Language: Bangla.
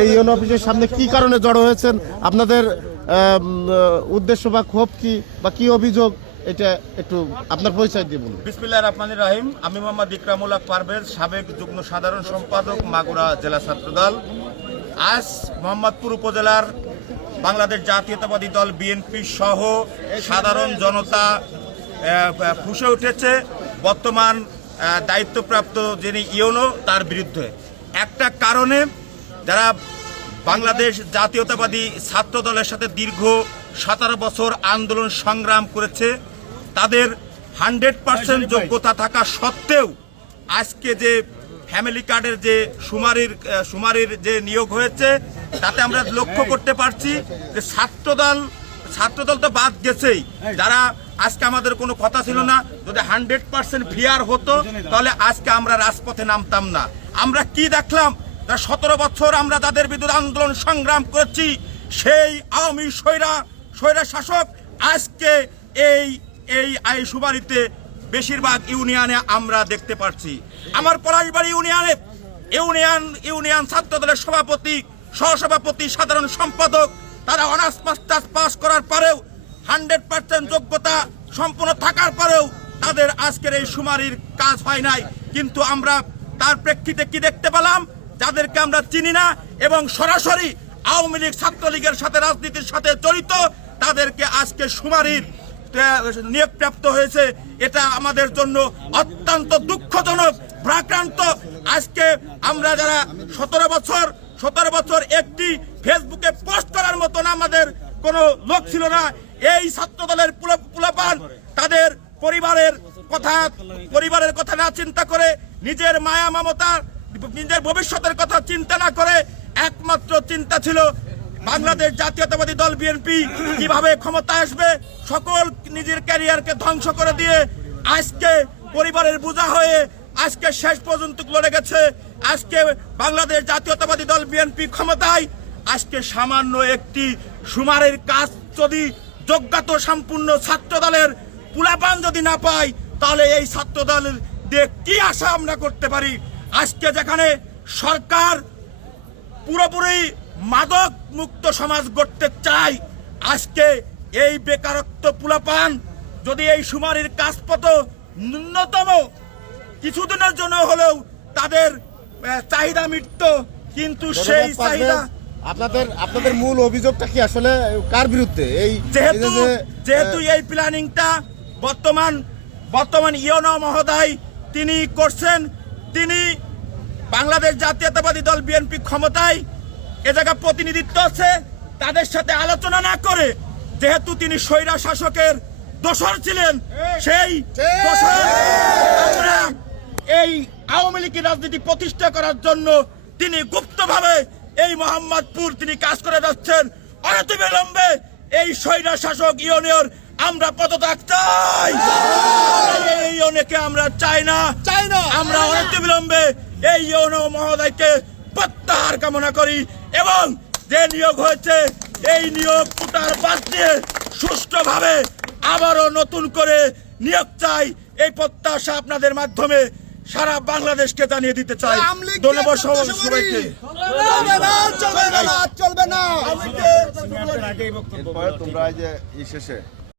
এই ইউনো অফিসের সামনে কি কারণে জড়ো হয়েছেন, আপনাদের উদ্দেশ্য বা ক্ষোভ কি বা কি অভিযোগ, এটা একটু আপনার পরিচয় দিয়ে বলুন। বিসমিল্লাহির রহমানির রহিম। আমি মোহাম্মদ ইকরামুল হক পারভেজ, সাবেক যুগ্ম সাধারণ সম্পাদক, মাগুরা জেলা ছাত্রদল। আজ মোহাম্মদপুর উপজেলার বাংলাদেশ জাতীয়তাবাদী দল বিএনপি সহ সাধারণ জনতা ফুঁসে উঠেছে বর্তমান দায়িত্বপ্রাপ্ত যিনি ইউনো তার বিরুদ্ধে। একটা কারণে যারা বাংলাদেশ জাতীয়তাবাদী ছাত্র দলের সাথে দীর্ঘ 17 বছর আন্দোলন সংগ্রাম করেছে, তাদের 100% যোগ্যতা থাকা সত্ত্বেও আজকে যে ফ্যামিলি কার্ডের যে শুমারির যে নিয়োগ হয়েছে তাতে আমরা লক্ষ্য করতে পারছি যে ছাত্রদল তো বাদ গেছেই। যারা আজকে আমাদের কোনো কথা ছিল না, যদি 100% ফেয়ার হতো তাহলে আজকে আমরা রাজপথে নামতাম না। আমরা কি দেখলাম, 17 বছর আমরা যাদের বিরুদ্ধে আন্দোলন সংগ্রাম করেছি সেই আওয়ামী স্বৈরা শাসক আজকে এই সুবারিতে বেশিরভাগ ইউনিয়নে আমরা দেখতে পাচ্ছি। আমার পলাশবাড়ি ইউনিয়ন ছাত্র দলের সভাপতি, সহসভাপতি, সাধারণ সম্পাদক, তারা অনার্স মাস্টার্স পাস করার পরেও 100% যোগ্যতা সম্পূর্ণ থাকার পরেও তাদের আজকের এই শুমারির কাজ হয় নাই। কিন্তু আমরা তার প্রেক্ষিতে কি দেখতে পেলাম, যাদেরকে আমরা চিনি না এবং সরাসরি আওয়ামী লীগ ছাত্রলীগের সাথে রাজনীতির সাথে জড়িত, তাদেরকে আজকে শুমারির নিয়োগপ্রাপ্ত হয়েছে। এটা আমাদের জন্য অত্যন্ত দুঃখজনক, ভারাক্রান্ত। আজকে আমরা যারা 17 বছর একটি ফেসবুকে পোস্ট করার মতন আমাদের কোনো লোক ছিল না, এই ছাত্র দলের পোলাপান তাদের পরিবারের কথা না চিন্তা করে, নিজের মায়া মমতা, নিজের ভবিষ্যতের কথা চিন্তা না করে একমাত্র চিন্তা ছিল বাংলাদেশ জাতীয়তাবাদী দল বিএনপি কিভাবে ক্ষমতা আসবে, সকল নিজের ক্যারিয়ারকে ধ্বংস করে দিয়ে আজকে পরিবারের বোঝা হয়ে আজকে শেষ পর্যন্ত লড়ে গেছে। আজকে বাংলাদেশ জাতীয়তাবাদী দল বিএনপি ক্ষমতায়, আজকে সামান্য একটি শুমারের কাজ যদি যোগ্যতা সম্পূর্ণ ছাত্র দলের পুলাপান যদি না পায়, তাহলে এই ছাত্র দলের দিয়ে কি আশা আমরা করতে পারি? আজকে যেখানে সরকার পুরোপুরি মাদক মুক্ত সমাজ গড়তে চায়, আজকে এই বেকারত্ব পুলাপান যদি এই শুমারির কাজপত্র ন্যূনতম কিছুদিনের জন্য হলেও তাদের চাহিদা মিটত, কিন্তু সেই চাহিদা। আপনাদের মূল অভিযোগটা কি আসলে কার বিরুদ্ধে? যেহেতু এই প্ল্যানিংটা বর্তমান ইউনো মহোদয় তিনি করছেন, তিনি বাংলাদেশ জাতীয়তাবাদী দল বিএনপি ক্ষমতায় এ জায়গা প্রতিনিধিত্ব আছে, তাদের সাথে আলোচনা না করে, যেহেতু তিনি স্বৈরা শাসকের দোসর ছিলেন, সেই আমরা এই আওয়ামী লীগের রাজনীতি প্রতিষ্ঠা করার জন্য তিনি গুপ্তভাবে এই মোহাম্মদপুর তিনি কাজ করে যাচ্ছেন। অনতিবিলম্বে এই স্বৈরা শাসক ইউনিয়ন আমরা পদত্যাগ চাই, এই ইউনিয়নকে আমরা চাই না। আমরা অনতিবিলম্বে এই ইউনো মহোদয়কে প্রত্যাহার কামনা করি এবং যে নিয়োগ হয়েছে এই নিয়োগ পুটার বাদ দিয়ে সুষ্ঠুভাবে আবারও নতুন করে নিয়োগ চাই। এই প্রত্যাশা আপনাদের মাধ্যমে সারা বাংলাদেশকে জানিয়ে দিতে চাই। ধন্যবাদ সবাইকে। তোমরা এই যে শেষে